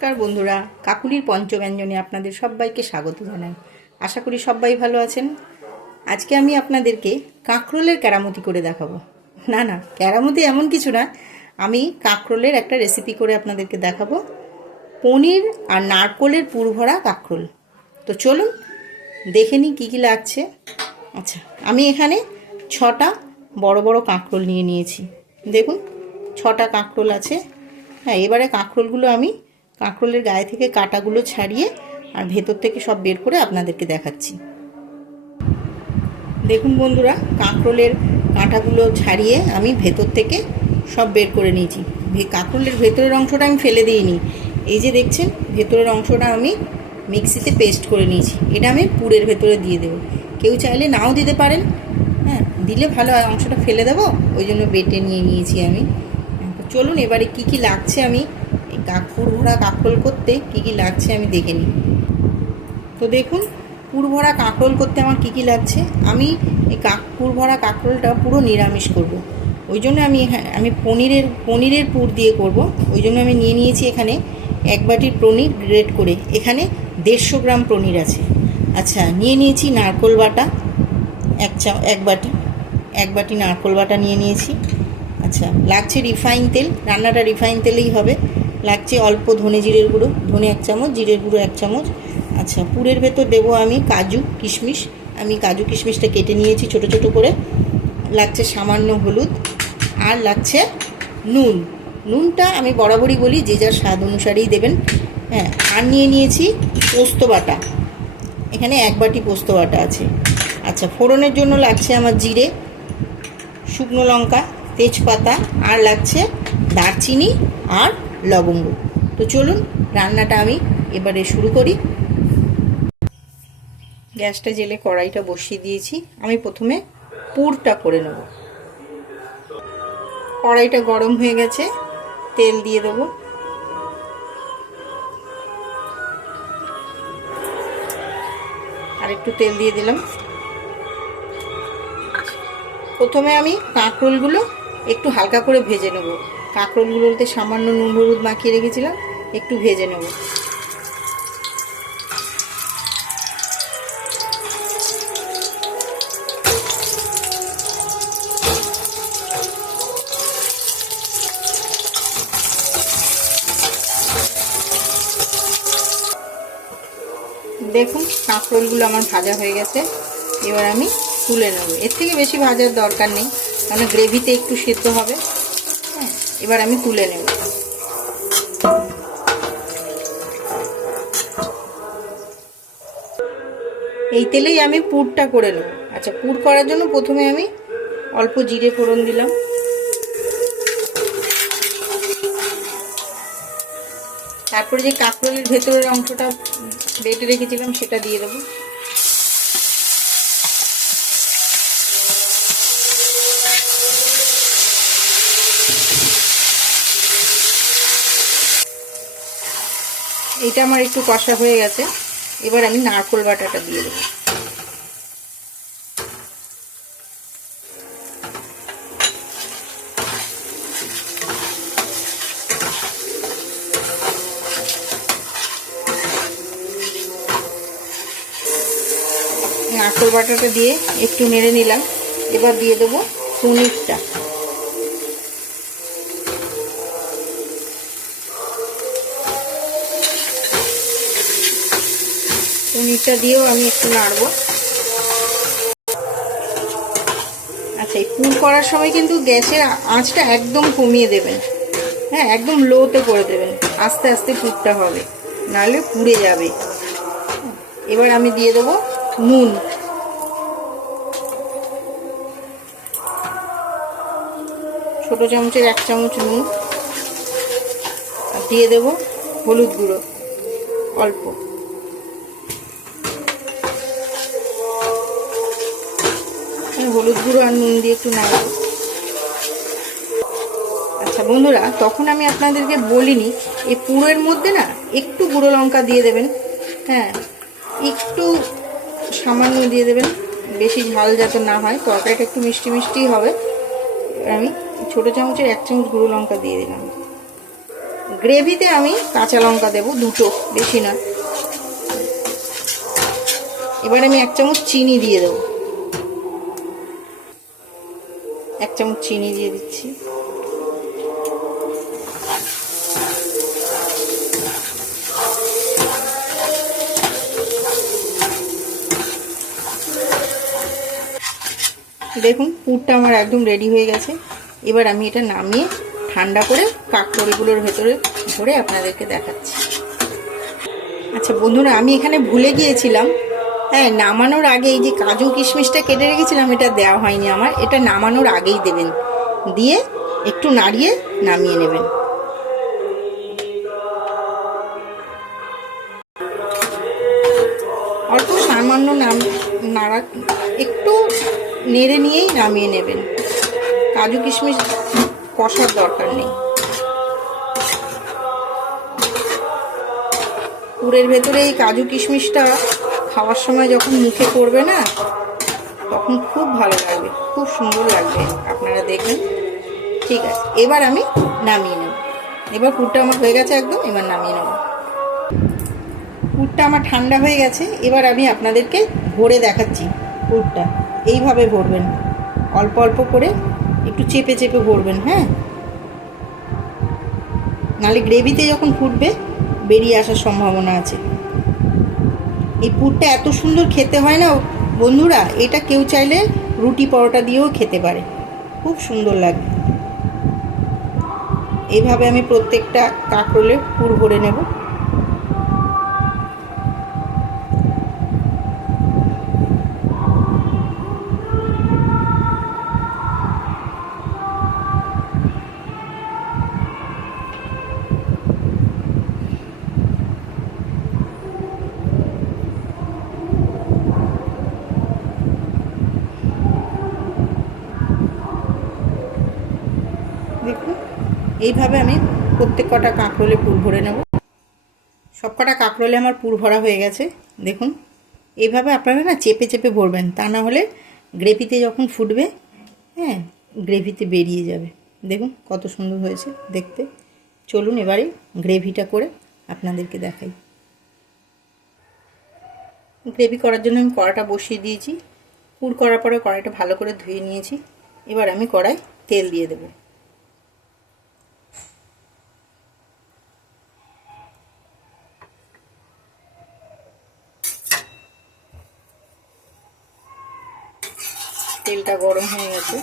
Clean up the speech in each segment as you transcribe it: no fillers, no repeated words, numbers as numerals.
নমস্কার বন্ধুরা, কাকুলির পঞ্চব্যঞ্জনে আপনাদের সবাইকে স্বাগত জানাই। আশা করি সবাই ভালো আছেন। আজকে আমি আপনাদেরকে কাঁকরোলের কেরামতি করে দেখাবো। না, কেরামতি এমন কিছু না, আমি কাঁকরোলের একটা রেসিপি করে আপনাদেরকে দেখাবো। পনির আর নারকোলের পুরভরা কাঁকরোল। তো চলুন দেখে নিই কী কী লাগছে। আচ্ছা, আমি এখানে 6টা বড় বড় কাঁকরোল নিয়ে নিয়েছি। দেখুন 6টা কাঁকরোল আছে। হ্যাঁ, এবারে কাঁকরোলগুলো আমি কাঁকরোলের গায়ে থেকে কাঁটাগুলো ছাড়িয়ে আর ভেতর থেকে সব বের করে আপনাদেরকে দেখাচ্ছি। দেখুন বন্ধুরা, কাঁকরোলের কাঁটাগুলো ছাড়িয়ে আমি ভেতর থেকে সব বের করে নিয়েছি। কাঁকরোলের ভেতরের অংশটা আমি ফেলে দিইনি। এই যে দেখছেন, ভেতরের অংশটা আমি মিক্সিতে পেস্ট করে নিয়েছি। এটা আমি পুরের ভেতরে দিয়ে দেবো। কেউ চাইলে নাও দিতে পারেন, হ্যাঁ দিলে ভালো হয়। অংশটা ফেলে দেবো, ওই জন্য বেটে নিয়ে নিয়েছি আমি। চলুন এবারে কি কি লাগছে, আমি এই পুরভরা কাঁকরোল করতে কি কি লাগছে আমি দেখে নিই। তো দেখুন, পুরভরা কাঁকরোল করতে আমার কি কি লাগছে। আমি এই পুরভরা কাঁকরোলটা পুরো নিরামিষ করব। ওই জন্য আমি পনিরের পুর দিয়ে করব। ওই জন্য আমি নিয়ে নিয়েছি এখানে 1 বাটির পনির গ্রেট করে। এখানে 150 গ্রাম পনির আছে। আচ্ছা, নিয়ে নিয়েছি নারকোল বাটা 1 বাটি নারকোল বাটা নিয়ে নিয়েছি। আচ্ছা, লাগছে রিফাইন তেল, রান্নাটা রিফাইন তেলেই হবে। লাগছে অল্প ধনে জিরের গুঁড়ো, ধনে 1 চামচ, জিরের গুঁড়ো 1 চামচ। আচ্ছা, পুরের ভেতর দেবো আমি কাজু কিশমিশ। আমি কাজু কিশমিশটা কেটে নিয়েছি ছোট ছোট করে। লাগছে সামান্য হলুদ, আর লাগছে নুনটা আমি বরাবরই বলি যে যার স্বাদ অনুসারেই দেবেন। হ্যাঁ, আর নিয়ে নিয়েছি পোস্ত বাটা। এখানে 1 বাটি পোস্ত বাটা আছে। আচ্ছা, ফোড়নের জন্য লাগছে আমার জিরে, শুকনো লঙ্কা, তেজপাতা, আর লাগছে দারচিনি আর লবঙ্গ। তো চলুন রান্নাটা আমি এবারে শুরু করি। গ্যাসটা জেলে কড়াইটা বসিয়ে দিয়েছি। আমি প্রথমে পুরটা করে নেব। কড়াইটা গরম হয়ে গেছে, তেল দিয়ে দেবো। আর একটু তেল দিয়ে দিলাম। প্রথমে আমি কাঁকরোলগুলো একটু হালকা করে ভেজে নেব। কাঁকরোলগুলোতে সামান্য নুন হলুদ মাখিয়ে রেখেছিলাম, একটু ভেজে নেব। দেখুন কাঁকরোলগুলো আমার ভাজা হয়ে গেছে। এবার আমি তুলে নেব। এর থেকে বেশি ভাজার দরকার নেই, কারণ গ্রেভিতে একটু সেদ্ধ হবে। হ্যাঁ, এবার আমি তুলে নেব। এই তেলেই আমি পুরটা করে নেব। আচ্ছা, পুর করার জন্য প্রথমে আমি অল্প জিরে ফোড়ন দিলাম। তারপরে যে কাঁকরোলের ভেতরের অংশটা বেটে রেখেছিলাম সেটা দিয়ে দেবো। এটা আমার একটু কষা হয়ে গেছে। এবার আমি নারকোল বাটাটা দিয়ে দেবো। নারকোল বাটাটা দিয়ে একটু নেড়ে নিলাম। এবার দিয়ে দেবো পনিরটা। পনিরটা দিয়েও আমি একটু নাড়বো। আচ্ছা, এই পুর করার সময় কিন্তু গ্যাসের আঁচটা একদম কমিয়ে দেবেন। হ্যাঁ, একদম লোতে করে দেবেন। আস্তে আস্তে পুরটা হবে, নাহলে পুড়ে যাবে। এবার আমি দিয়ে দেবো নুন। ছোট চামচের 1 চামচ নুন। আর দিয়ে দেবো হলুদ গুঁড়ো অল্প। হলুদ গুঁড়ো আর নুন দিয়ে একটু নাড়ব। আচ্ছা বন্ধুরা, তখন আমি আপনাদেরকে বলিনি, এই পুরের মধ্যে না একটু গুঁড়ো লঙ্কা দিয়ে দেবেন। হ্যাঁ, একটু সামান্য দিয়ে দেবেন, বেশি ঝাল যাতে না হয়। তরকারিটা একটু মিষ্টি মিষ্টি হবে। আমি ছোটো চামচের 1 চামচ গুঁড়ো লঙ্কা দিয়ে দিলাম। গ্রেভিতে আমি কাঁচা লঙ্কা দেবো, দুটো, বেশি না। এবার আমি 1 চামচ চিনি দিয়ে দেবো, 1 চামচ চিনি দিয়ে দিচ্ছি। দেখুন পুরটা আমার একদম রেডি হয়ে গেছে। এবার আমি এটা নামিয়ে ঠান্ডা করে কাঁকরোলগুলোর ভেতরে ভরে আপনাদেরকে দেখাচ্ছি। আচ্ছা বন্ধুরা, আমি এখানে ভুলে গিয়েছিলাম, হ্যাঁ, নামানোর আগে এই যে কাজু কিশমিশটা কেটে রেখেছিলাম, এটা দেওয়া হয়নি আমার। এটা নামানোর আগেই দেবেন, দিয়ে একটু নাড়িয়ে নামিয়ে নেবেন। অল্প সামান্য নাড়া, একটু নেড়ে নিয়েই নামিয়ে নেবেন। কাজু কিশমিশ কষার দরকার নেই। পুরের ভেতরে এই কাজু কিশমিশটা খাওয়ার সময় যখন মুখে পড়বে না, তখন খুব ভালো লাগবে, খুব সুন্দর লাগবে, আপনারা দেখবেন। ঠিক আছে, এবার আমি নামিয়ে নেব। এবার পুরটা আমার হয়ে গেছে একদম, এবার নামিয়ে নেব। পুরটা আমার ঠান্ডা হয়ে গেছে। এবার আমি আপনাদেরকে ভরে দেখাচ্ছি। পুরটা এইভাবে ভরবেন, অল্প অল্প করে একটু চেপে চেপে ভরবেন, হ্যাঁ, নাহলে গ্রেভিতে যখন ফুটবে বেরিয়ে আসার সম্ভাবনা আছে। এই পুরটা এত সুন্দর খেতে হয় না বন্ধুরা, এটা কেউ চাইলে রুটি পরোটা দিয়েও খেতে পারে, খুব সুন্দর লাগে। এইভাবে আমি প্রত্যেকটা কাঁকরোলের পুর ভরে নেব। দেখুন এইভাবে আমি প্রত্যেক কটা কাঁকরোলে পুর ভরে নেব। সব কটা কাঁকরোলে আমার পুর ভরা হয়ে গেছে। দেখুন এইভাবে আপনারা না চেপে চেপে ভরবেন, তা না হলে গ্রেভিতে যখন ফুটবে, হ্যাঁ, গ্রেভিতে বেরিয়ে যাবে। দেখুন কত সুন্দর হয়েছে দেখতে। চলুন এবারে গ্রেভিটা করে আপনাদেরকে দেখাই। গ্রেভি করার জন্য আমি কড়াটা বসিয়ে দিয়েছি। পুর করার পরে কড়াইটা ভালো করে ধুয়ে নিয়েছি। এবার আমি কড়াই তেল দিয়ে দেব। তেলটা গরম হয়ে গেছে।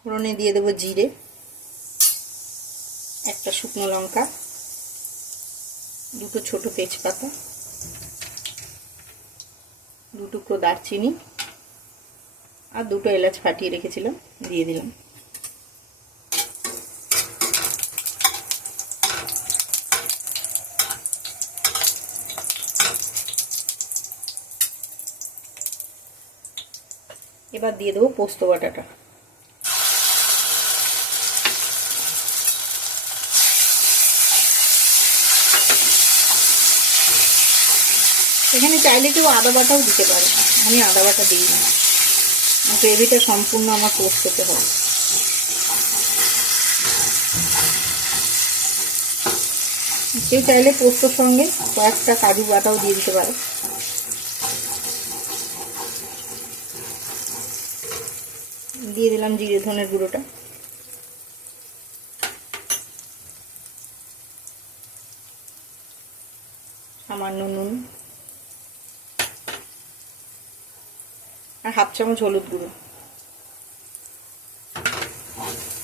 ফোড়নে দিয়ে দেবো জিরে, একটা শুকনো লঙ্কা, দুটো ছোট তেজপাতা, দু টুকরো দারচিনি আর দুটো এলাচ ফাটিয়ে রেখেছিলাম, দিয়ে দিলাম। এবার দিয়ে দেবো পোস্ত বাটাটা। এখানে চাইলে কেউ আদা বাটাও দিতে পারে, আমি আদা বাটা দিই না। গ্রেভিটা সম্পূর্ণ আমার পোস্ততে হবে। কেউ চাইলে পোস্তর সঙ্গে কয়েকটা কাজু বাটাও দিয়ে দিতে পারে। দিয়ে দিলাম জিরে ধনের গুঁড়োটা, সামান্য নুন আর 1/2 চামচ হলুদ গুঁড়ো।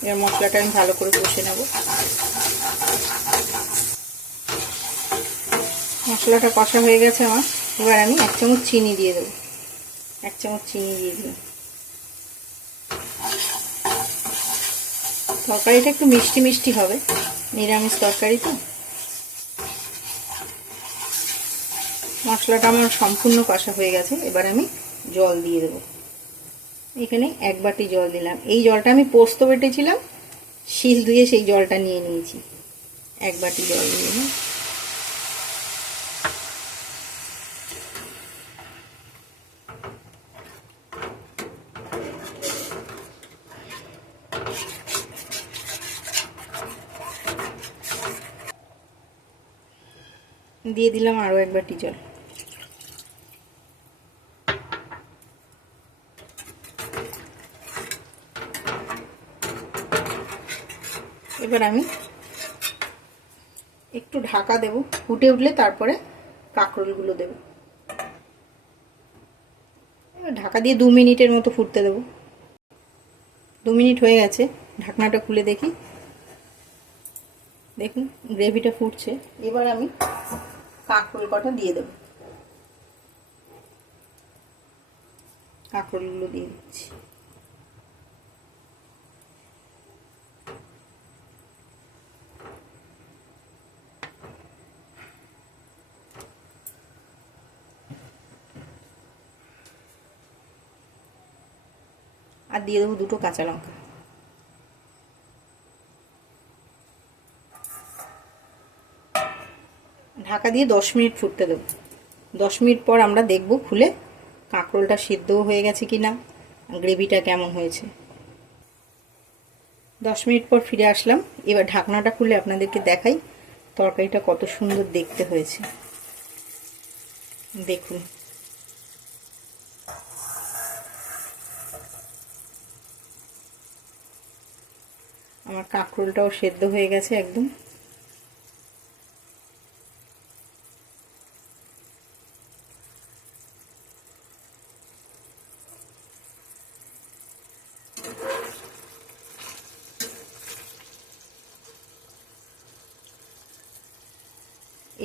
এবার মশলাটা আমি ভালো করে কষে নেব। মশলাটা কষা হয়ে গেছে আমার। এবার আমি 1 চামচ চিনি দিয়ে দেবো, 1 চামচ চিনি দিয়ে দিলাম। তরকারিটা একটু মিষ্টি মিষ্টি হবে, নিরামিষ তরকারি তো। মশলাটা আমার সম্পূর্ণ কষা হয়ে গেছে। এবার আমি জল দিয়ে দেবো। এখানে 1 বাটি জল দিলাম। এই জলটা আমি পোস্ত বেটেছিলাম, শিল ধুয়ে সেই জলটা নিয়ে নিয়েছি। 1 বাটি জল দিয়ে দিলাম। দিয়ে দিলাম আরও 1 বাটি জল। এবার আমি একটু ঢাকা দেব, ফুটে উঠলে তারপরে কাঁকরোলগুলো দেব। ঢাকা দিয়ে 2 মিনিটের মতো ফুটতে দেব। 2 মিনিট হয়ে গেছে, ঢাকনাটা খুলে দেখি। দেখুন গ্রেভিটা ফুটছে। এবার আমি কাঁকরোল কটা দিয়ে দেব। কাঁকরোলগুলো দিয়ে দিচ্ছি। আর দিয়ে দেবো 2টো কাঁচা লঙ্কা। ঢাকা দিয়ে 10 মিনিট ফুটতে দেবো। 10 মিনিট পর আমরা দেখব খুলে কাঁকরোলটা সিদ্ধও হয়ে গেছে কিনা, গ্রেভিটা কেমন হয়েছে। 10 মিনিট পর ফিরে আসলাম। এবার ঢাকনাটা খুলে আপনাদেরকে দেখাই তরকারিটা কত সুন্দর দেখতে হয়েছে। দেখুন আমার কাঁকরোলটাও সেদ্ধ হয়ে গেছে একদম।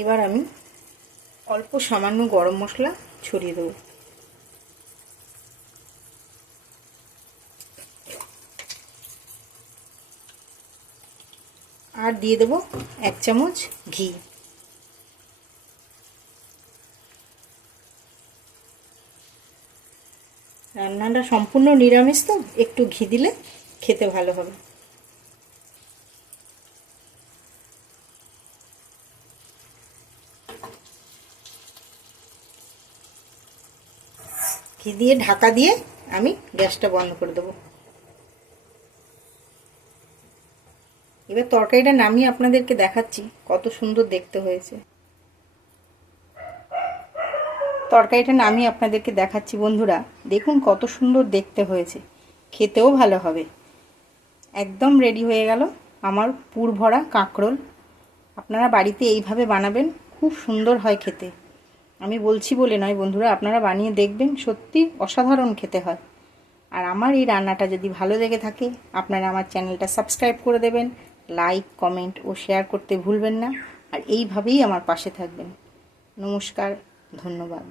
এবার আমি অল্প সামান্য গরম মশলা ছড়িয়ে দেবো। আর দিয়ে দেবো 1 চামচ ঘি। রান্নাটা সম্পূর্ণ নিরামিষ তো একটু ঘি দিলে খেতে ভালো হবে। ঘি দিয়ে ঢাকা দিয়ে আমি গ্যাসটা বন্ধ করে দেবো। এবার তরকারিটা নামিয়ে আপনাদেরকে দেখাচ্ছি কত সুন্দর দেখতে হয়েছে। তরকারিটা নামিয়ে আপনাদেরকে দেখাচ্ছি বন্ধুরা, দেখুন কত সুন্দর দেখতে হয়েছে, খেতেও ভালো হবে। একদম রেডি হয়ে গেল আমার পুর ভরা কাঁকরোল। আপনারা বাড়িতে এইভাবে বানাবেন, খুব সুন্দর হয় খেতে। আমি বলছি বলে নয় বন্ধুরা, আপনারা বানিয়ে দেখবেন, সত্যি অসাধারণ খেতে হয়। আর আমার এই রান্নাটা যদি ভালো লেগে থাকে আপনারা আমার চ্যানেলটা সাবস্ক্রাইব করে দেবেন, লাইক কমেন্ট ও শেয়ার করতে ভুলবেন না। আর এইভাবেই আমার পাশে থাকবেন। নমস্কার, ধন্যবাদ।